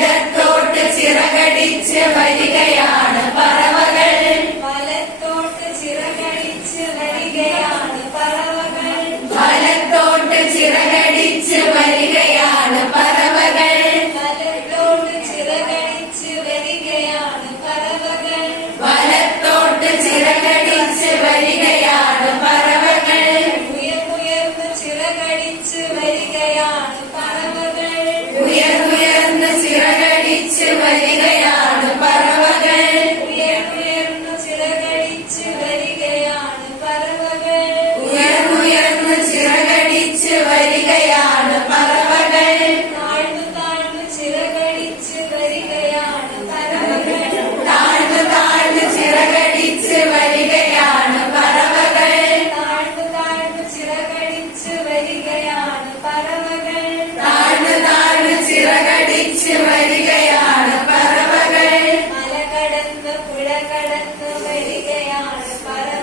ഇടത്തോട്ട് ചിറകടിച്ച് വരികയാണ് പറവകൾ. വലത്തോട്ട് ചിറകടിച്ച് വരികയാണ് പറവകൾ. വലത്തോട്ട് ചിറകടിച്ച് വരികയാണ് പറവകൾ. വലത്തോട്ട് ചിറകടിച്ച് വരികയാണ് പറവകൾ. വലത്തോട്ട് ചിറകടിച്ച് വരികയാണ് പറവകൾ. ഉയർന്നുയർന്ന് ചിറകടിച്ച് വരികയാണ് പറവകൾ. ഉയർന്നുയർന്ന് ചിറകടിച്ച് വരികയാണ് പറവകൾ. ഉയർന്നുയർന്ന് ചിറകടിച്ച് വരികയാണ് പറവകൾ. ഉയർന്നുയർന്ന് ചിറകടിച്ച് വരികയാണ് പറവകൾ. താഴ്ന്നു താഴ്ന്നു ചിറകടിച്ച് വരികയാണ് പറവകൾ. താഴ്ന്നു താഴ്ന്നു ചിറകടിച്ച് വരികയാണ് പറവകൾ. താഴ്ന്നു താഴ്ന്നു ചിറകടിച്ച് വരികയാണ് പറവകൾ. താഴ്ന്നു താഴ്ന്നു ചിറകടിച്ച് വരികയാണ് പറവകൾ. മല കടന്ന് പുഴ കടന്ന് വരികയാണ് പറവകൾ.